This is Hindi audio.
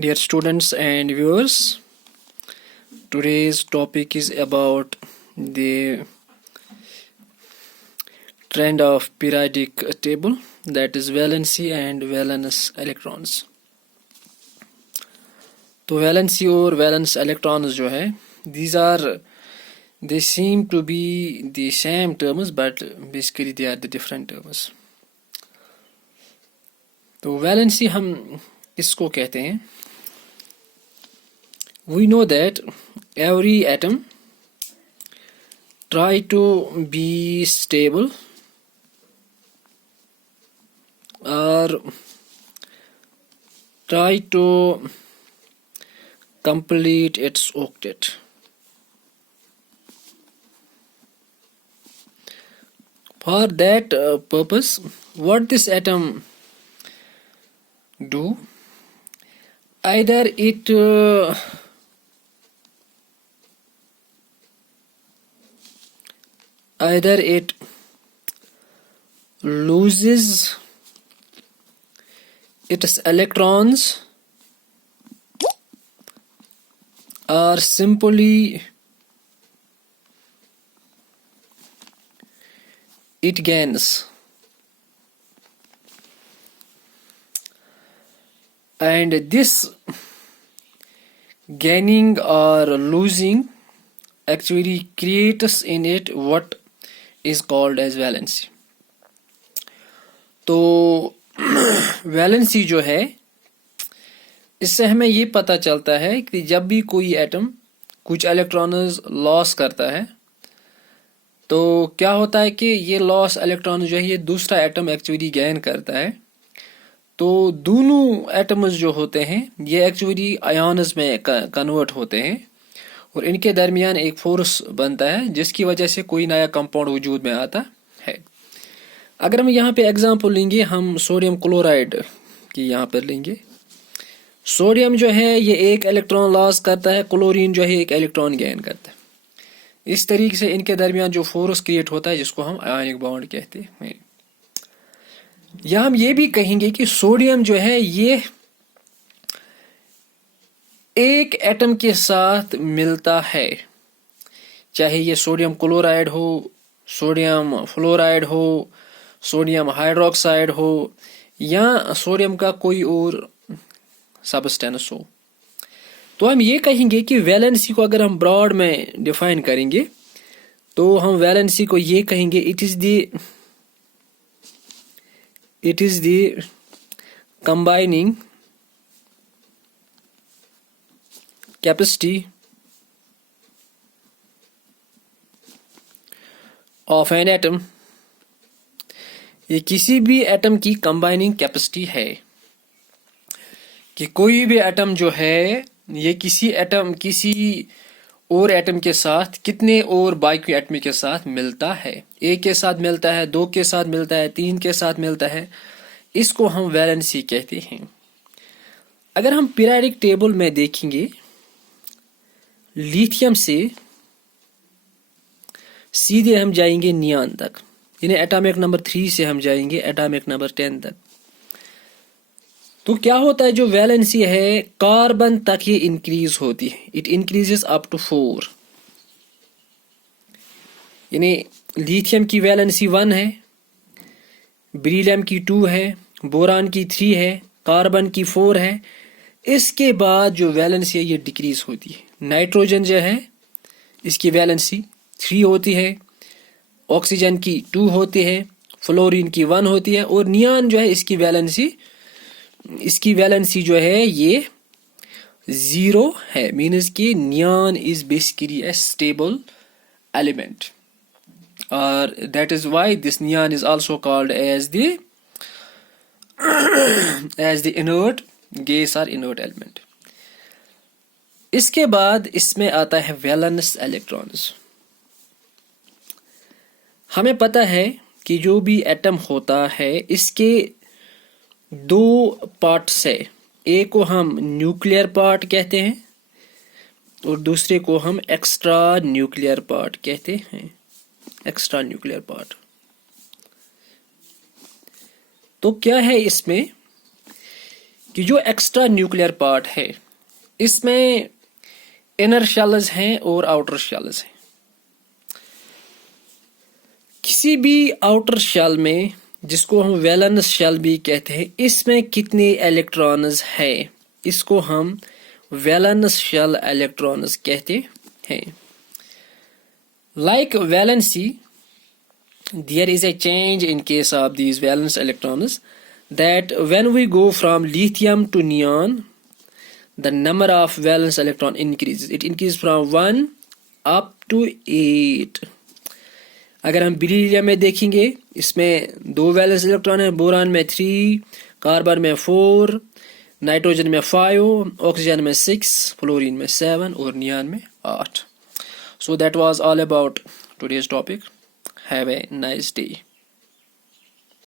Dear students and viewers, today's topic is about the trend of periodic table, that is valency and valence electrons. तो valency और valence electrons जो है, they seem to be the same terms, but basically they are the different terms. तो valency हम किसको कहते हैं? We know that every atom try to be stable or try to complete its octet. For that purpose, what this atom do? Either it loses its electrons or simply it gains. And this gaining or losing actually creates in it what is called as valency. तो वैलेंसी जो है, इससे हमें ये पता चलता है कि जब भी कोई एटम कुछ इलेक्ट्रॉन्स लॉस करता है तो क्या होता है कि ये लॉस इलेक्ट्रॉन जो है ये दूसरा एटम एक्चुअली गेन करता है। तो दोनों एटम्स जो होते हैं ये एक्चुअली आयन्स में कन्वर्ट होते हैं और इनके दरमियान एक फोर्स बनता है जिसकी वजह से कोई नया कंपाउंड वजूद में आता है। अगर हम यहाँ पे एग्जांपल लेंगे, हम सोडियम क्लोराइड की यहाँ पर लेंगे। सोडियम जो है ये एक इलेक्ट्रॉन लॉस करता है, क्लोरीन जो है एक इलेक्ट्रॉन गेन करता है। इस तरीके से इनके दरमियान जो फोर्स क्रिएट होता है जिसको हम आयनिक बॉन्ड कहते हैं। या हम ये भी कहेंगे कि सोडियम जो है ये एक एटम के साथ मिलता है, चाहे ये सोडियम क्लोराइड हो, सोडियम फ्लोराइड हो, सोडियम हाइड्रोक्साइड हो या सोडियम का कोई और सब्सटेंस हो। तो हम ये कहेंगे कि वैलेंसी को अगर हम ब्रॉड में डिफाइन करेंगे तो हम वैलेंसी को ये कहेंगे it is the combining capacity of an atom. ये किसी भी एटम की कंबाइनिंग कैपेसिटी है कि कोई भी एटम जो है ये किसी और एटम के साथ कितने और बाकी एटम के साथ मिलता है। एक के साथ मिलता है, दो के साथ मिलता है, तीन के साथ मिलता है, इसको हम वैलेंसी कहते हैं। अगर हम पीरियोडिक टेबल में देखेंगे, लिथियम से सीधे हम जाएंगे नियान तक, यानी एटॉमिक नंबर 3 से हम जाएंगे एटॉमिक नंबर 10 तक। तो क्या होता है, जो वैलेंसी है कार्बन तक ये इंक्रीज होती है, इट इंक्रीजेस अप टू 4। यानी लिथियम की वैलेंसी 1 है, बेरिलियम की 2 है, बोरान की 3 है, कार्बन की 4 है। इसके बाद जो वैलेंसी है ये डिक्रीज होती है। नाइट्रोजन जो है इसकी वैलेंसी 3 होती है, ऑक्सीजन की 2 होती है, फ्लोरीन की 1 होती है और नियान जो है इसकी वैलेंसी जो है ये 0 है। मीन्स कि neon is basically a stable element और that is why this neon is also called as the inert gas और इनर्ट एलिमेंट। इसके बाद इसमें आता है वैलेंस इलेक्ट्रॉन्स। हमें पता है कि जो भी एटम होता है इसके 2 पार्ट्स है, एक को हम न्यूक्लियर पार्ट कहते हैं और दूसरे को हम एक्स्ट्रा न्यूक्लियर पार्ट कहते हैं। एक्स्ट्रा न्यूक्लियर पार्ट तो क्या है इसमें कि जो एक्स्ट्रा न्यूक्लियर पार्ट है इसमें इनर शेल्स हैं और आउटर शेल्स हैं। किसी भी आउटर शेल में, जिसको हम वैलेंस शेल भी कहते हैं, इसमें कितने इलेक्ट्रॉन्स है, इसको हम वैलेंस शेल इलेक्ट्रॉन्स कहते हैं। Like valency, there is a change in case of these valence electrons, that when we go from lithium to neon, the number of valence electron increases. It increases from 1 up to 8. अगर हम बेरिलियम में देखेंगे, इसमें 2 वैलेंस इलेक्ट्रॉन है, बोरान में 3, कार्बन में 4, नाइट्रोजन में 5, ऑक्सीजन में 6, फ्लोरीन में 7 और नियॉन में 8. So that was all about today's topic. Have a nice day.